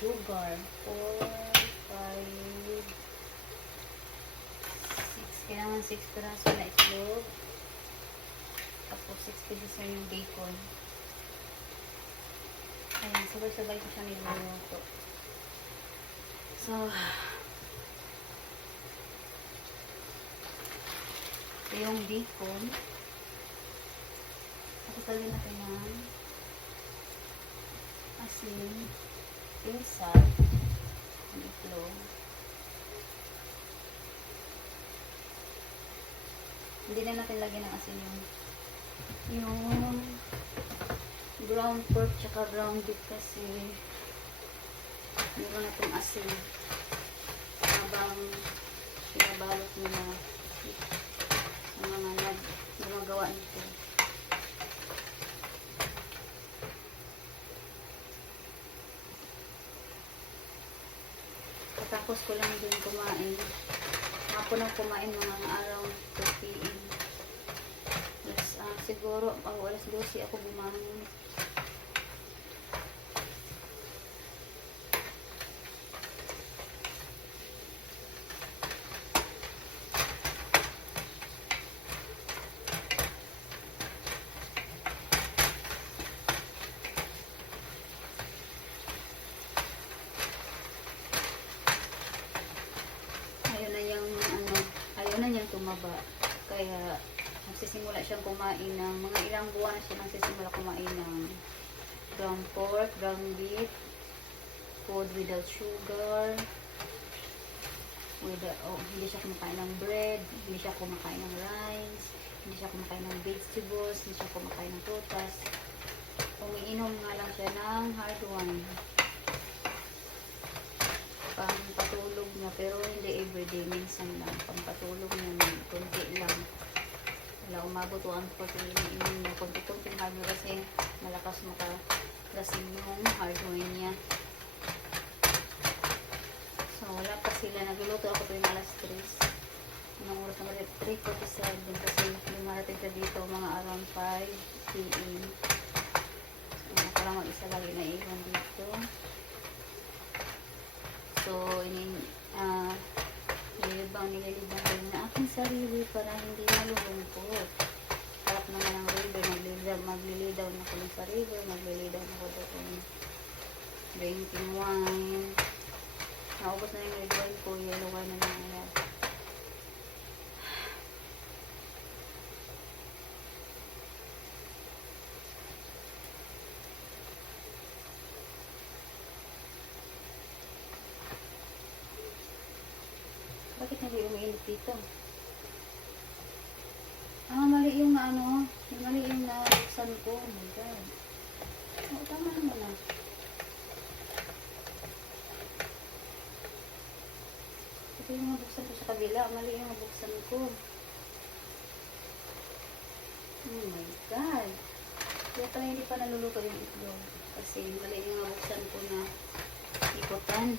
sugar. 4, 5, 6. Kailangan 6 piraso na itlog. Tapos 6 piraso yung bacon. Ayan, sabay-sabay ko siya niluluto. So, yung bacon, patutalin natin ng asin, salt, itlog. Hindi na natin lagyan ng asin yung ground pork tsaka ground beef kasi meron natin asin habang pinabalot nila sa mga gumagawa nito. Tapos ko lang din kumain. Hapon ako kumain mga around 2 p.m. Siguro alas 12 ako bumangon. Ayaw na niyang tumaba. Kaya nagsisimula siyang kumain ng mga ilang buwan na siya nagsisimula kumain ng ground pork, ground beef, food without sugar, hindi siya kumakain ng bread, hindi siya kumakain ng rice, hindi siya kumakain ng vegetables, hindi siya kumakain ng prutas. Umiinom nga lang siya ng hard wine. Pampatulog niya, pero hindi everyday, minsan lang. Pampatulog niya ng konti lang. Wala umabot 1/4 iniinom niya. Konti-konting hard wine kasi malakas makalasing yung hard wine niya. So, wala pa sila. Nagluluto ako tuwing alas 3. Anong oras na 3:47 kasi lumarating sa dito mga around 5 p.m. So, parang mag-isa lagi na iwan dito. So, nililibang ko na aking sarili para hindi malulungkot. Harap naman ang river, maglilidaw na ko sa river, maglilidaw na ko doon. Drinking wine. Naubos na yung red wine ko, yellow wine na lang yan. hindi umiinit dito. Ah, mali yung ano, mali yung nabuksan ko. Oh my God. Oh, tama naman na. Ito yung nabuksan ko sa kabila. Mali yung nabuksan ko. Oh my God. Kaya pala hindi pa naluluto yung itlog. Kasi mali yung nabuksan ko na ikutan.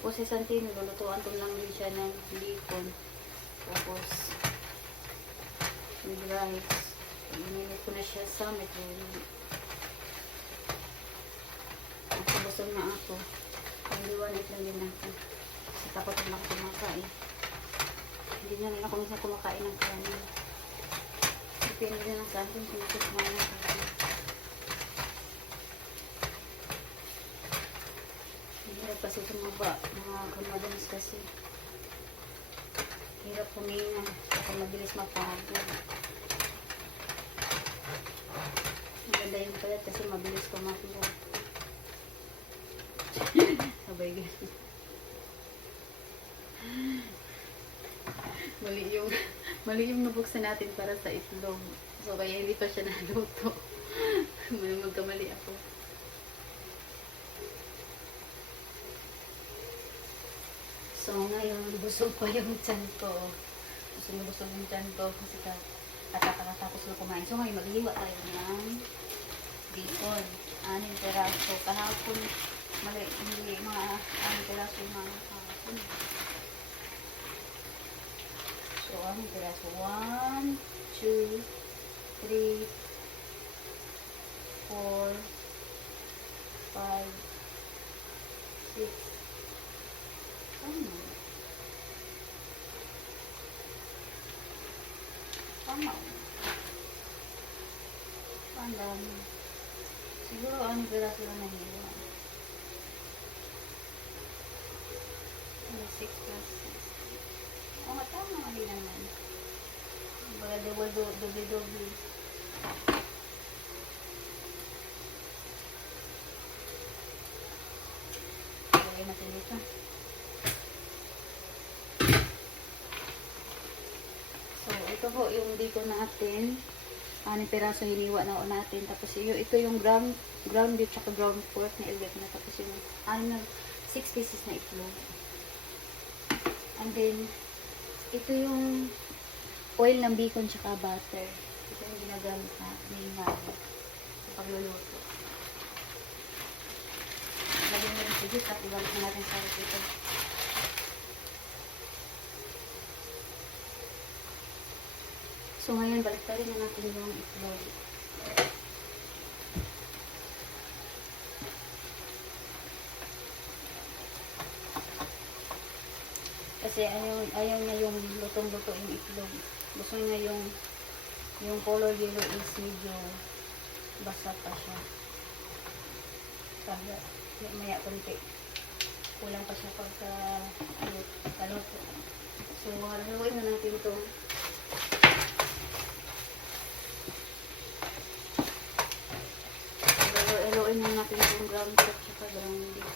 Tapos si Santino, lulutuan ko lang din siya ng bacon. Tapos with rice. Ininit ko na siya sa microwave. Busog na ako. Hindi lang din ako. Kasi takot na ako kumakain. Hindi na rin ako minsan kumakain ng kanin. Depende na lang sa akin kung gusto kumain ng kanin. Hirap kasi tumaba. Mga kamadalas kasi. Hirap huminga. Kasi mabilis mapagod. Maganda yung payat kasi mabilis pumakbo. Sabay ganyan. Mali yung nabuksan natin para sa itlog. So kaya hindi pa siya naluto. Magkamali ako. So ngayon, busog pa yung tiyan ko. Busog yung tiyan ko kasi kakatapos na kumain. So ngayon, maghiwa tayo ng bacon. 6 peraso. Kahapon, mali, hindi mga 6 peraso yung mga kahapon. So, 6 peraso. 1, 2, 3, 4, 5, 6. Tama. Ang dami. Siguro 6 peraso lang nahiwa. 6 plus 6. Oo, tama nga din naman. Baga doble-doble. Lagay natin dito. So, ito po yung bacon natin. 6 peraso hiniwa na natin. Tapos ito yung ground beef at ground pork na ilagay na. Tapos yung 6 pieces na itlog. And then, ito yung oil ng bacon tsaka butter. Ito yung ginagamit na sa pagluluto. Lagyan natin sa juice at ibalik na natin sa rito. So ngayon, balik pa rin na natin yung itlog. Kasi ayaw niya yung lutong-luto yung itlog. Gusto niya yung color yellow is medyo basa pa siya. Kaya maya kunti. Kulang pa siya pag sa kaluto. So haluin na natin ito. Haluin na natin yung ground pork at ground beef.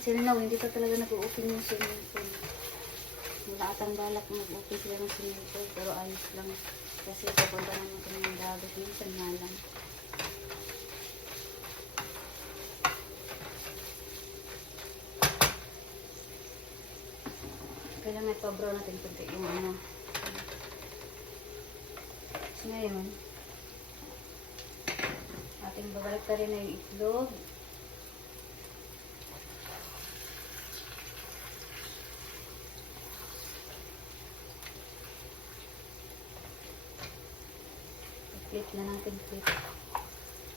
Sila hindi pa talaga nag-open yung swimming pool. Wala atang balak mag-open sila ng swimming pool, pero ayos lang. Kasi papunta naman kami ng dagat, minsan nga lang. Kailangan ipa-brown natin kunti yung ano. So ngayon, ating babalik ka rin na yung itlog. Flip na natin, flip.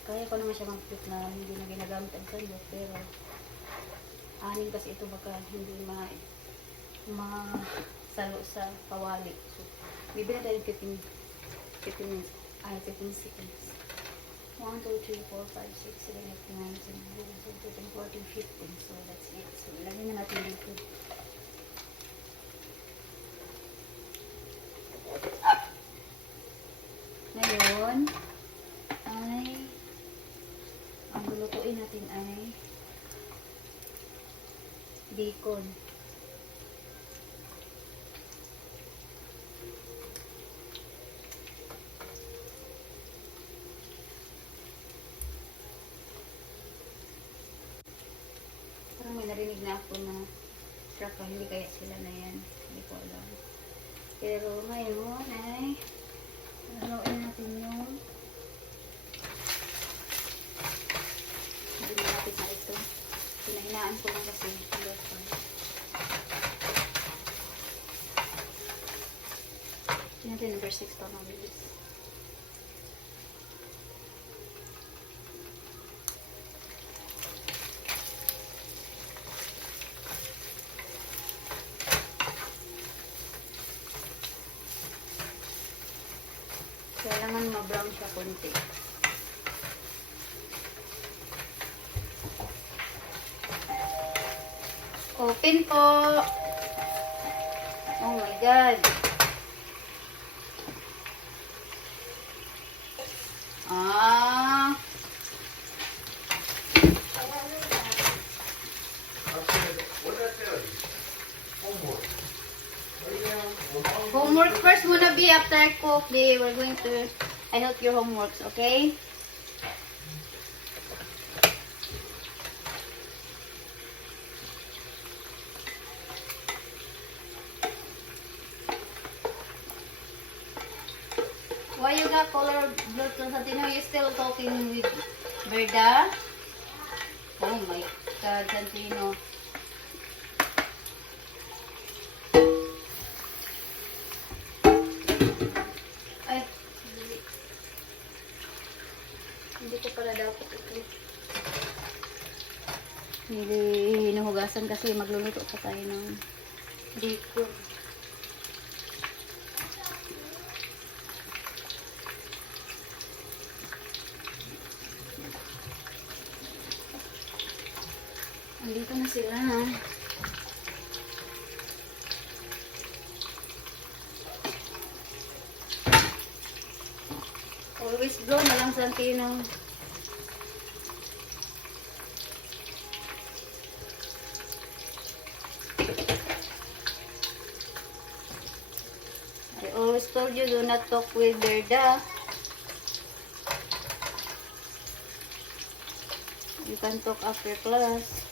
Kaya ko naman siya mag-flip na hindi na ginagamit ang sandok, pero 6 kasi ito baka hindi sa kawali. So, bibili tayo 15 minutes. Ay, 15 seconds. 1, 2, 3, 4, 5, 6, 7, 8, 9, 10, 11, 12, 13, 14, 15. So, that's it. So, ilagay na natin dito. Ngayon, ay, ang lulutuin natin ay bacon. Parang may narinig na ako na truck, hindi kaya sila na yan. Hindi ko alam. Pero ngayon ay haluin natin yung hindi natin na ito. Pinahinaan ko lang kasi local. Tingnan natin number 6 pa mabilis. Kailangan ma-brown siya konti. Open po! Oh my God! Ah! Homework first muna, B. After I cook, B. We're going to... I help your homeworks, okay? Why you got color Bluetooth? Santino, you still talking with Berda? Oh my God, Santino. Ay, hindi ko pala dapat ito. Hindi hinuhugasan kasi magluluto pa tayo ng bacon. Andito na sila. Always blow na lang, Santino. I always told you, do not talk with Berda. You can talk after class.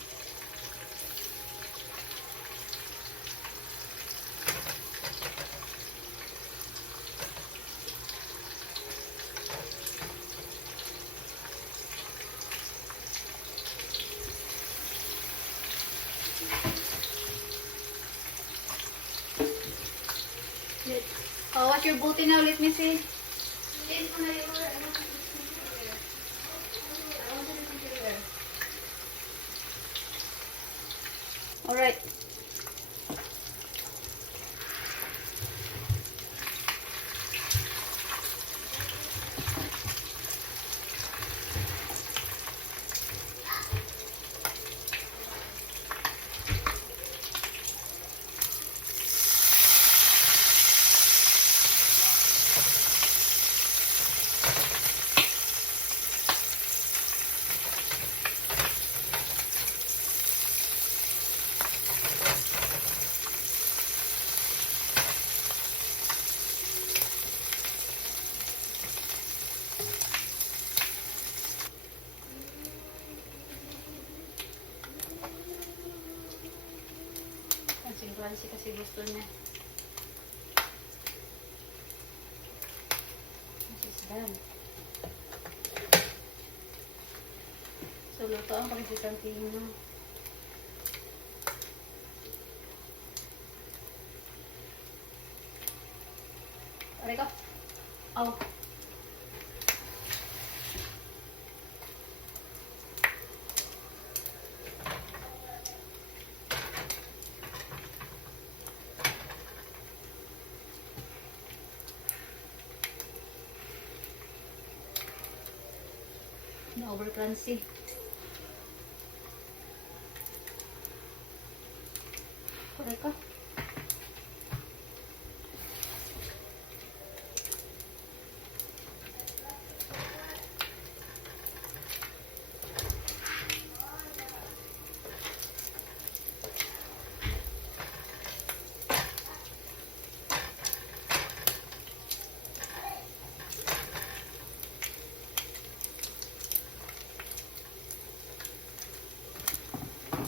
Oh, what's your booty now? Let me see. Alright. Francie kasi gusto niya. This is done. So, luto ang pakisitan tingin. Aray ko. Oh. over crunchy. Kuray ka.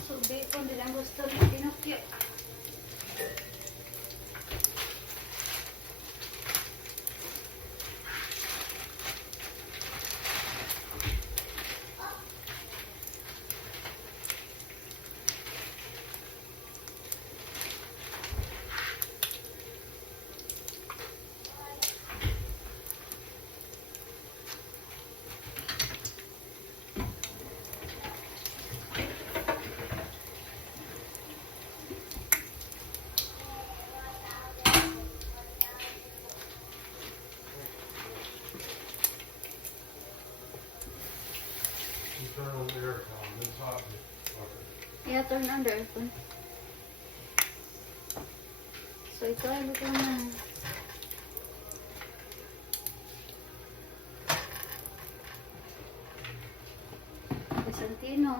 So, bacon din ang gusto ni Pinocchio. Turn on the aircon. It's hot. Okay. Yeah, turn on the aircon. So, ito ay luto na. Santino.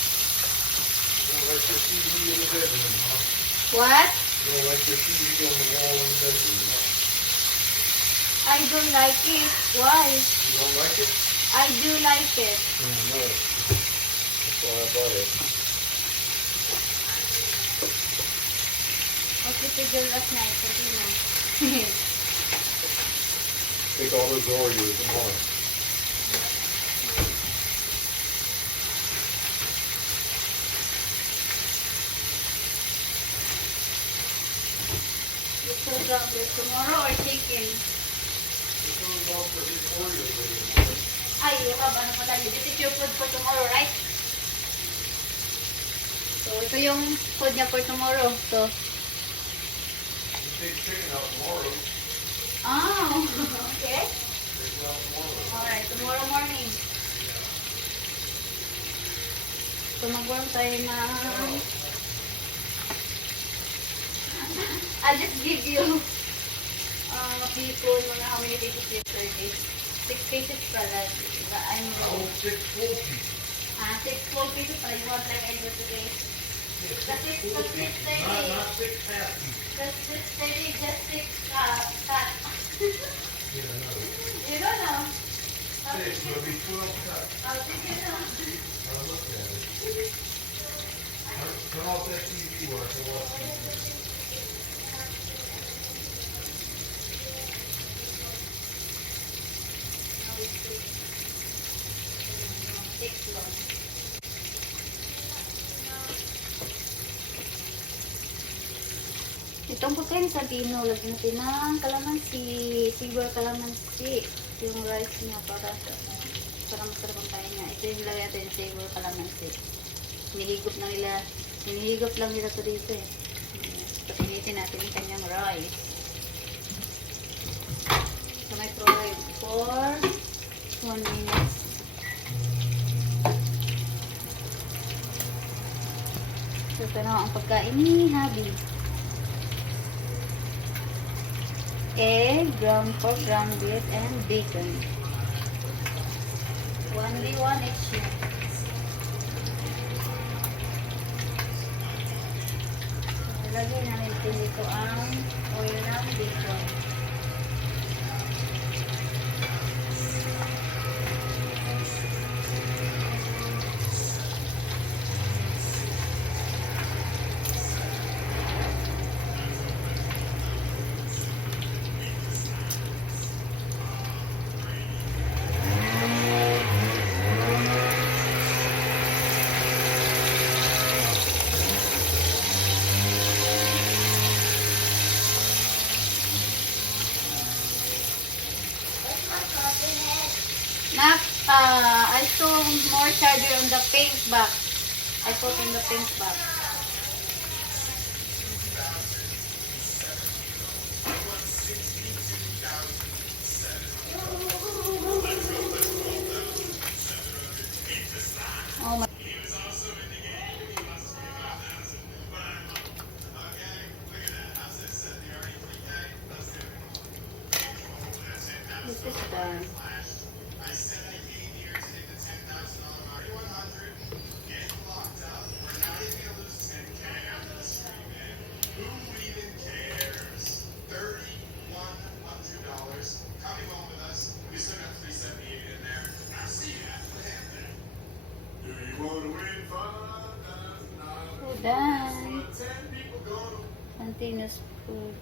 You don't like your TV in the bedroom, huh? What? You don't like your TV on the wall in the bedroom, huh? I don't like it. Why? You don't like it? I do like it. No. That's why I bought it. What did you do last night? Santino? Take all those Oreos tomorrow. You still got this tomorrow or chicken? This one's all for his Oreos anymore. Ay, you have ano pala. This is your food for tomorrow, right? So, ito yung food niya for tomorrow. So, You take chicken out tomorrow. oh, okay. Take it out tomorrow. Alright, tomorrow morning. So, mag-work tayo na... I'll just give you people, mga how many pieces yesterday. 6 pieces pala. I'm Oh, 6 full pieces. 6 full pieces pala. You want like I do today. Yeah, That's 6 it, full that's it, pieces. baby. Not 6 half pieces. Just yesterday, just 6 cut. Yeah, no. You don't know. 6 will be 12 cuts. How did you know? I looked at it. Turn off that TV or I can watch TV. Itong pagkain sa Pino, lagyan natin ng kalamansi, silver kalamansi, yung rice niya para masarap ang kain niya. Ito yung lagyan natin silver kalamansi. Hinihigop lang nila ito dito eh. Patinitin natin yung kanyang rice. Sa microwave for 1 minute. So, ito na ang pagkain ni Habi. Egg, ground pork, ground beef, and bacon. 1v1 each year. So, lagyan namin dito ang oil ng bacon. Nak, I saw more charger on the pink box. I put in the pink box. Oh my. This is done. So done. Continuous food.